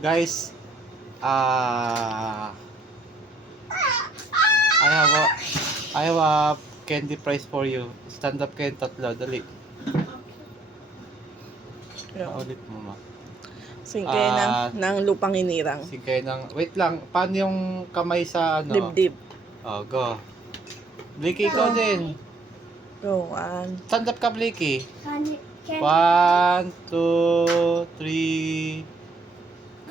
Guys, I have a candy prize for you. Stand up kayo tatlo, dali. Ulit mo ma. Singkay ng lupang inirang. Sige ng, wait lang, paano yung kamay sa ano? Dibdib. Oh, go. Blakey, ikaw din. Go, one. Stand up ka, Blakey. 1, 2, 3,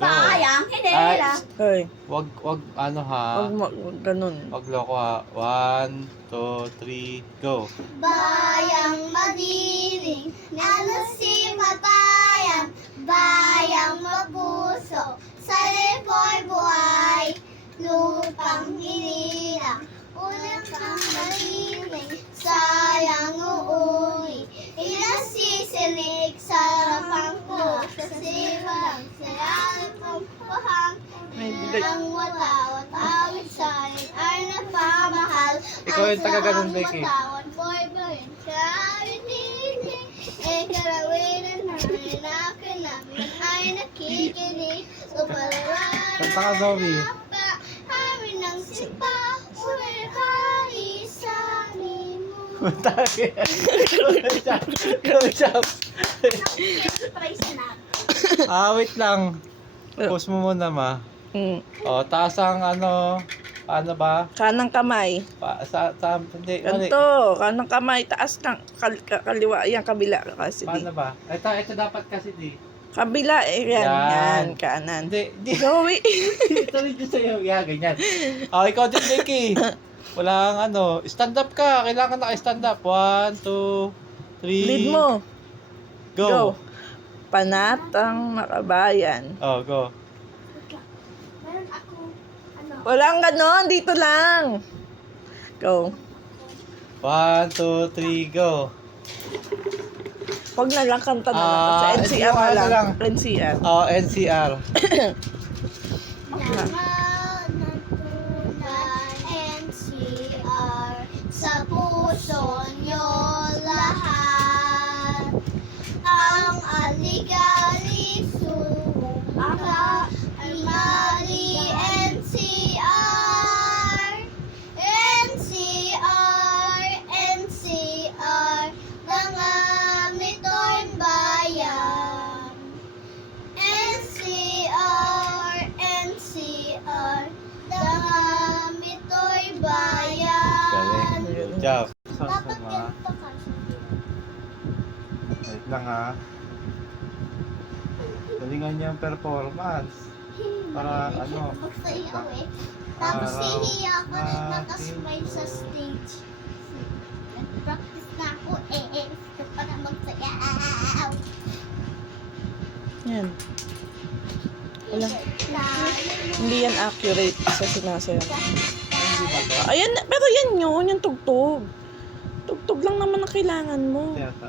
go. Sayang, hindi Ay, nila. Hoy, wag ano ha. wag ganun. Wag loko ha. 1, 2, 3, go. Bayang madiling, nalusi matayang, bayang mapuso, sa lipoy buhay, lupang hinirang, ulang kang madiling, sayang uuwi, inasisilig sa lapang ko, sa silang silang pampuhang, ang watawat-awit sa'yo ay napamahal. Ikaw yung taga-ganun, Becky. Watawat, boy, boy, kahit hindi, karawin na akin namin ay nakikinig. So, Kanta ka, Zoe. amin ng sipa, uwi kaisanin mo. Good job. Price na. Wait lang. Pause mo muna ma. Oh, taas ang ano, paano ba? Kanang kamay. Hindi, mali. Ganto, kanang kamay, taas ng kaliwa, yan, kabila kasi di. Paano ba? Ito dapat kasi di. Kabila, yan, yan, kanan. Hindi. Zoe. Ito rin dyan sa'yo. Yeah, ganyan. Ikaw din, Becky. Walang ano. Stand up ka. Kailangan naka-stand up. 1, 2, 3. Lead mo. Go. Panatang Makabayan. Oh, go. Meron ako, ano, Walang ganon, dito lang. Go. 1, 2, 3, go. Huwag na lang kanta na lang. Sa NCR na ano lang. NCR. Oh, NCR. Mahal ng tunay NCR sa puso nyo lahat. Ang aligali-su ay mali NCR. NCR, NCR, nangamit o'y bayan. NCR, NCR, nangamit o'y bayan. Galing. Good job. Dapat ganito ka. Wait lang ha. Galingan niyo ang performance. Para ano. Magsayaw eh. Tapos Araw hihiya ako na natin. nakasmile sa stage. Nag-practice na ako eh. Para magsayaw. Yan. Wala. Hindi yan accurate sa sinasayaw. Ayan, pero yan yun, yung tugtog. Tugtog lang naman ang kailangan mo. Yata.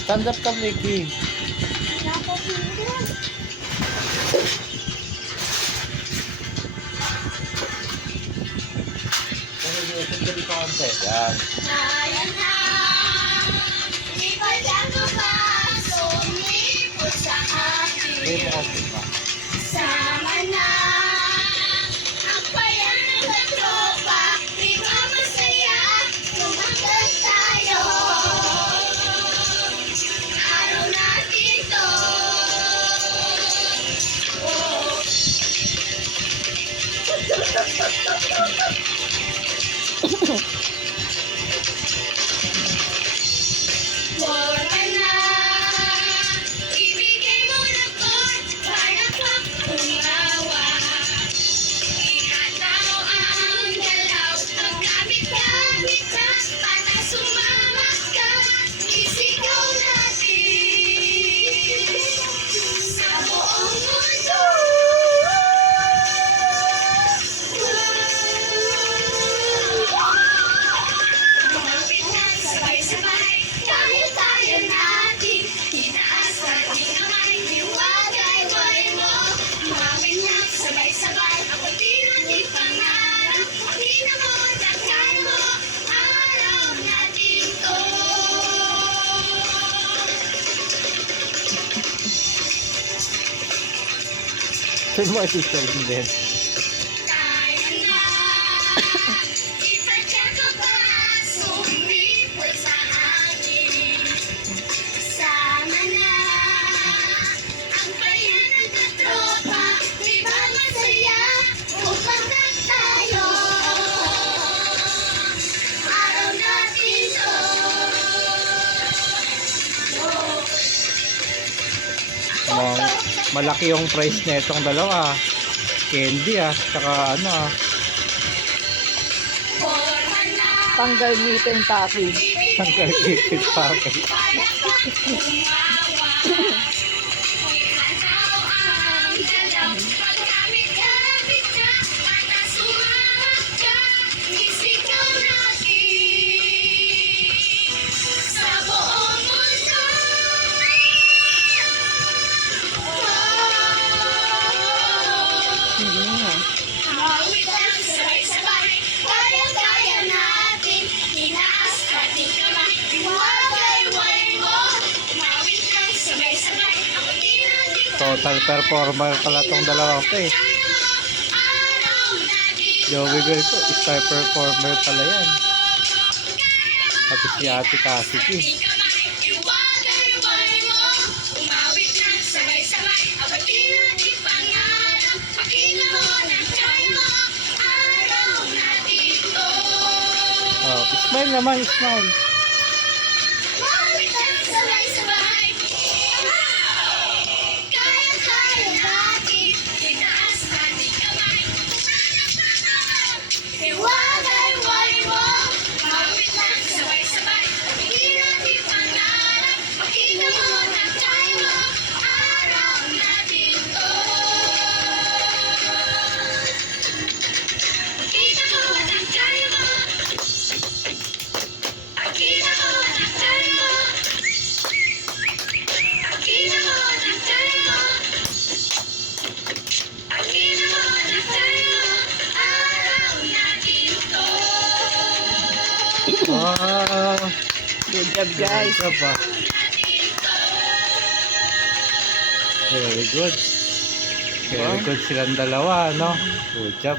Stand up ka, Mickey. Sandali konti. Yan. Ayan na, di ba lang ba sumipot sa akin? Wait mo konti pa. Sama na ang payan ng katropa, di ba masaya? Tumagal tayo, araw natin to. Wala na, ibigay mo na po, kaya pa umawa. Saan mo isusunod din? Tayo na, ipadyak ko pa, sumipot sa akin. Sama na, ang bayan ng katropa, di ba masaya? Umagat tayo, araw natin to. Malaki yung price na itong dalawa. Candy tsaka ano Forma na, Tanggal ngipin package. tanggal kipit pa ako. para ka tumawa. Kung hanaw ang galaw, pagkamit-gamit ka, bata sumama ka, isigaw natin sa buong mundo. Hindi nga. Mawit lang sabay-sabay, kayang-kaya natin, tinaas ating kamay, iwagay-way mo. Mawit lang sabay-sabay, ako din natin. Total performer pala tong dalawa ko eh. Joey Girl ko, star performer pala yan. Pati si Ate Cassidy. Oh, smile naman, smile. Iwagay-way mo, mawit lang sabay-sabay, pagiging natin pangarap, makita mo na tayo, araw natin to. Makita mo na tayo, makita mo na tayo, makita mo na tayo, makita mo na tayo, araw natin to. Ah, Good job, guys. good job, Very good. Very good silang dalawa, no? Good job.